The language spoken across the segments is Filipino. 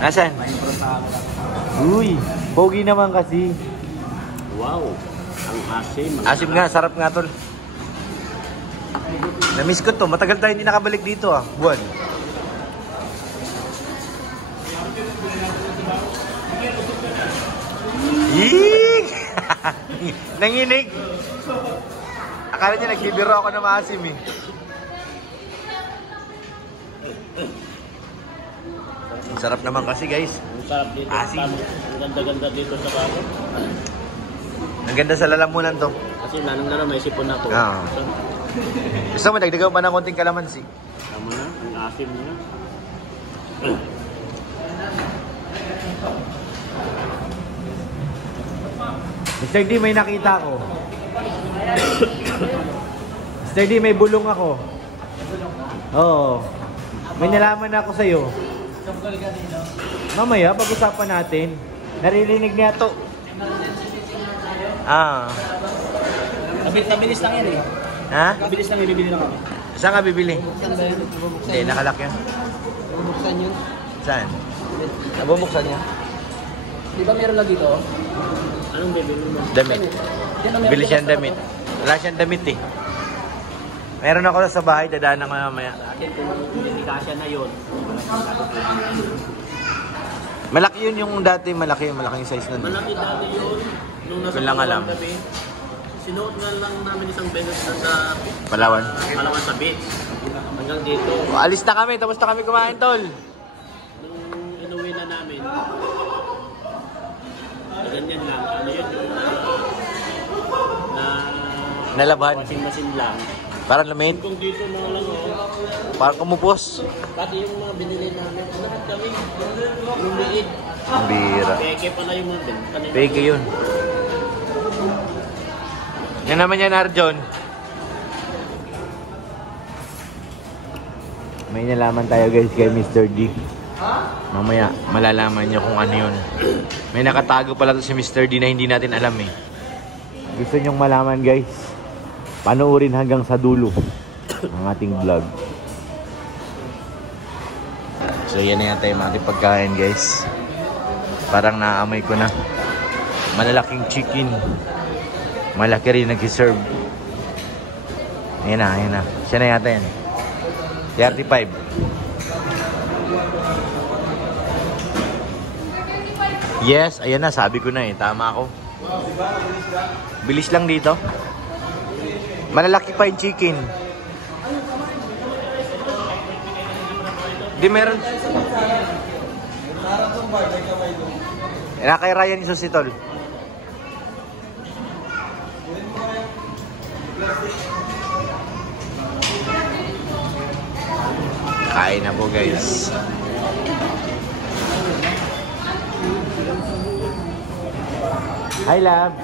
Nasaan? Uy, pogi naman kasi. Wow, ang asim. Asim nga, sarap nga tol. Namiss ko to, matagal tayo hindi nakabalik dito ah, buwan. Yee! Nanginig. Akala niya nagbibiro ako na maasim eh. Sarap naman kasi guys. Ang sarap dito. Asim. Ang ganda-ganda dito sa bago. Ang ganda sa lalamunan to. Kasi nanong may sipon na to. Ah. Gusto mo, dagdagan pa ng konting kalamansi. Tama na, ang asim niya. Mr. D, may nakita ko. Mr. D, may bulong ako. Oo. May nalaman ako sa'yo. Mamaya, pag-usapan natin. Naririnig niya to. Ah. Kabilis lang yan eh. Ha? Kabilis lang ibibili lang kami. Saan ka bibili? Saan ba yun? Hindi, nakalak yan. Bubuksan yun. Saan? Nabubuksan niya? Di ba meron lang dito? Anong bibili mo? Damit. Bili siyang damit. Wala siyang damit eh. Meron ako sa bahay, dadaan ako mamaya. Akin kung hindi kasya na yun. Malaki yun yung dati, malaking size nun. Malaki dati yun. Nung nasa Yun lang alam. Gabi, sinuot nga lang namin isang beses na sa Palawan. Palawan sa beach. Hanggang dito. Alis na kami, tapos na kami kumain tol. Nung inuwi na namin, ganyan lang. Ano yun? Nalaban. Washing machine lang. Parang lumit. Kung dito na lang Parang kumupos. pati yung mga binili namin, lahat kami, lumiid. Ang bira. Peke pala yung mga binili. Peke yun. Yan naman yan, Arjon. May nalaman tayo guys kay Mr. D. Mamaya, malalaman niyo kung ano yun. May nakatago pala to si Mr. D na hindi natin alam eh. Gusto nyong malaman guys, panoorin hanggang sa dulo ang ating vlog. So yan na yata yung ating pagkain guys. Parang naaamoy ko na. Malalaking chicken. Malaki rin nag-serve. Ayan na. Siya na yata yan. 35. Yes, ayan na. Sabi ko na eh. Tama ako. Bilis lang dito. Malalaki pa yung chicken. Di meron. Kay Ryan yung susitol. Kain na po guys. Hi love.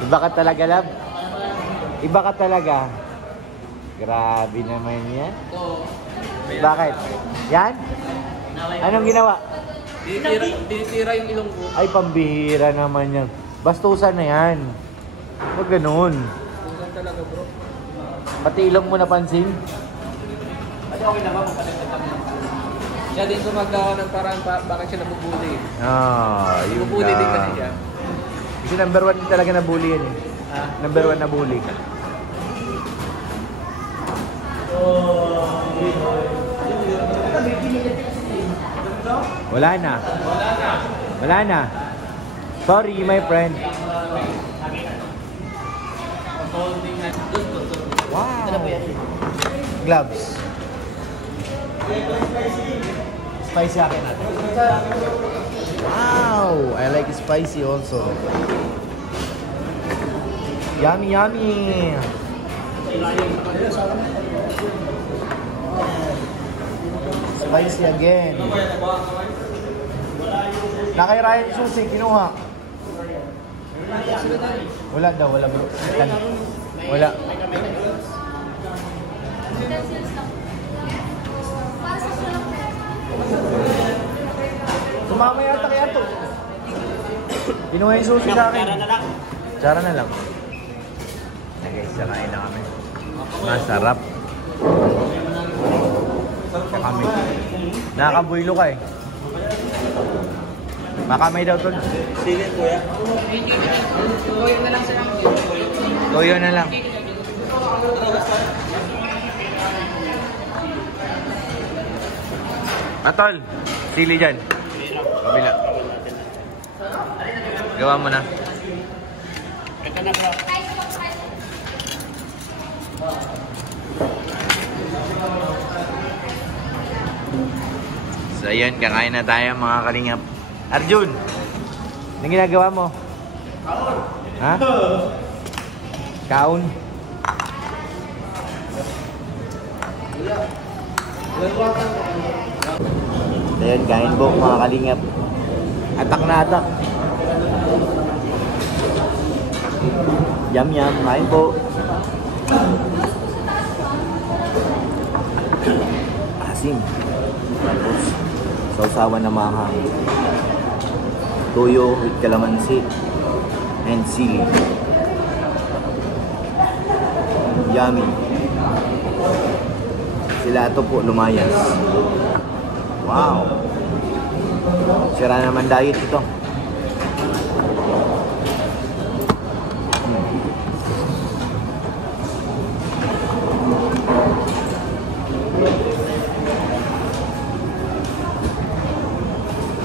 Iba ka talaga love. Iba ka talaga. Grabe naman yan. Bakit? Yan? Anong ginawa? Tinitira yung ilong ko. Ay, pambihira naman yan. Bastusan na yan. Huwag ganun. Tugan talaga bro. Pati ilong mo napansin? Pati okay naman kung paligtad kami. Siya din gumagawa ng parang bakit siya nabubuli. Yun Nabubuli din kasi ka. siya. Kasi number 1 din talaga na bully yan eh. Number 1 na bully. Wala na. Wala na. Sorry, my friend. Wow. Gloves. Spicy akin natin. Wow, I like spicy also. Yummy, yummy. Spicy again. Nakay Ryan susi, kinuha. Wala daw, wala bro. Wala. Sumama yata kaya to. Kinuha yung susi sa akin. Tsara na lang. Okay, sarain na kami. Masarap. Makamay. Nakakabuylo ka eh. Makamay daw tol. Sige, kuya. Toyo na lang sir. Toyo na lang. Atol, sili dyan. Kabila. Gawa mo na. Ito na bro. So ayun, kakain na tayo mga kalingap. Arjun, anong ginagawa mo? Ha? Kaon? Ayun, kain po mga kalingap. Atak na atak. Yum yum, kain po. Asim. Tapos, sausawan na mahang. Toyo with calamansi and sili. Yummy. Sila ito po lumayas. Wow. Sira naman diet ito.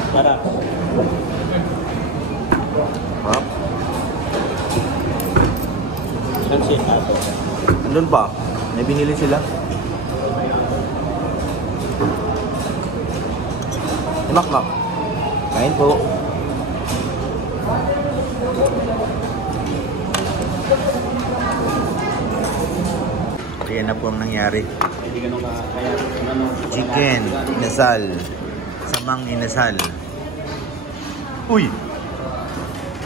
Para. Hop. Ang shit ato. Andun pa. May binili sila. Makmak. Kain po. Ayan na po ang nangyari. Hindi ganun ka kaya ano. Chicken, inasal. Samang inasal. Uy!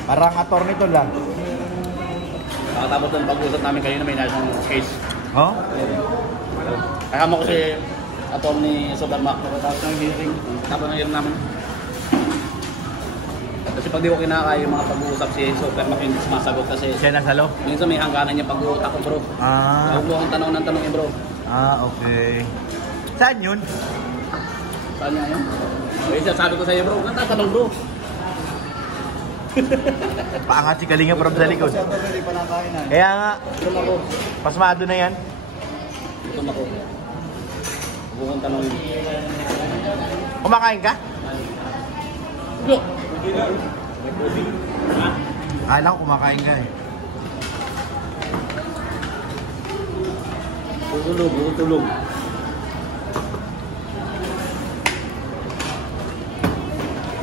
Parang attorney to lang. Nakatapos ng pag-usap namin kanina may nasang case. Oh? Kaya mo kasi attorney Sobermac. Tapos ng hearing. Tapos ng hearing namin. Kasi pag di ko kinakaya yung mga pag-uusap si Sobermac hindi sumasagot kasi Siya nasalo? minsan may hangganan niya pag-uutak ko bro. Ah. Huwag mo akong tanong ng tanongin bro. Ah, okay. Saan yun? Saan niya yun? Kasi sabi ko sa iyo bro, huwag kang tatanong bro. Paangat si Kalinga from sa likod. Kaya nga, Gutom ako. pasmado na yan. Gutom ako. Huwag kang tanongin. Kumakain ka? Bro! Akala ko kumakain ka eh. Tulog.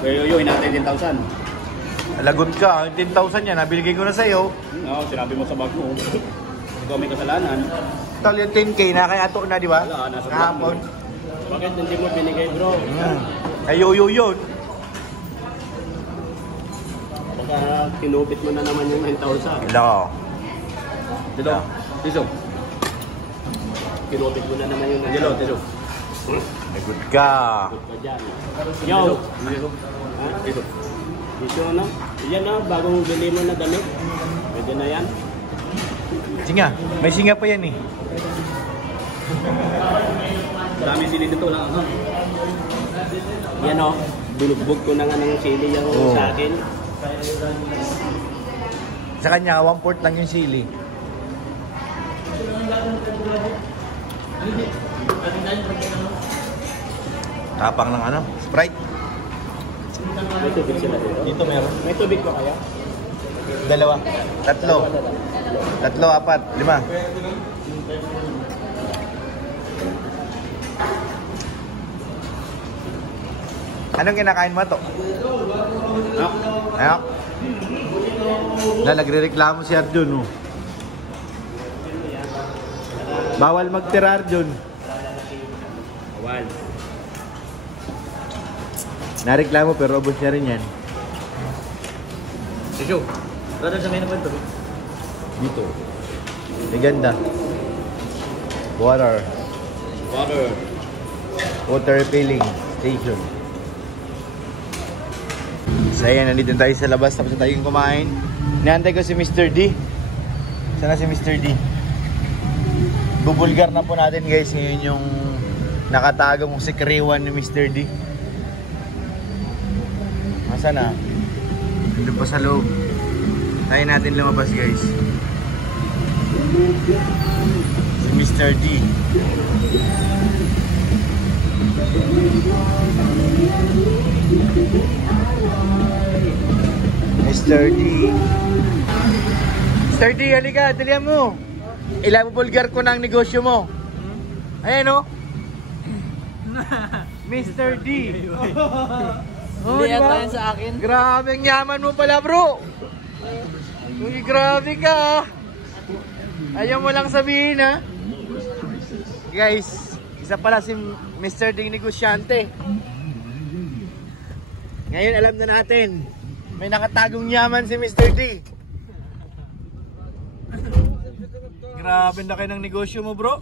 Yo, hinatay 10,000. Lagot ka, 10,000 yan, nabiligay ko na sa'yo. Oo, sinabi mo sa bag mo. Ikaw may kasalanan. Tal yung 10K na kaya ato na, di ba? Wala, nasa Kahapon. Bakit hindi mo binigay bro? Kayo yun. Baka tinupit mo na naman yung 9,000. Hello. Dito, tiso. Tinupit mo na naman yung 9,000. Tiso. Lagot ka. Ito dyan. Yo! Ha? Tiso. Tiso ano? Yan na, bagong bili mo na damit. Pwede na yan. Singa, may singa pa yan eh. Dami sili dito lang. Yan o, bulugbog ko na nga ng sili yung Oo. sa akin. Sa kanya, 1/4 lang yung sili. Tapang ng ano? Sprite. May tubig sila dito. Dito meron. May tubig ba kaya? 2. 3. 3, 4, 5. Anong kinakain mo to? Ayok. Na nagrereklamo si Arjun. Oh. Bawal magtira Arjun. Awal. Nareklamo pero ubos niya rin yan. Tiso. Rada sa may naman tubig. Dito. Maganda. Water. Water. Water refilling station. So ayan, nandito tayo sa labas tapos na tayong kumain. Inaantay ko si Mr. D. Sana si Mr. D? Bubulgar na po natin guys ngayon yung nakatago mong sikrewan ni Mr. D. Masa na? Nandun pa sa loob. Tayo natin lumabas guys. Si Mr. D. Mr. D. Mr. D, halika, dalihan mo. Ilabubulgar ko na ang negosyo mo. Ayan o. Mr. D. Oh, Hindi diba? yan sa akin. Grabe ang yaman mo pala bro. Uy, grabe ka. Ayaw mo lang sabihin ha. Guys, isa pala si Mr. D negosyante. Ngayon alam na natin. May nakatagong yaman si Mr. D. Grabe na kayo ng negosyo mo bro.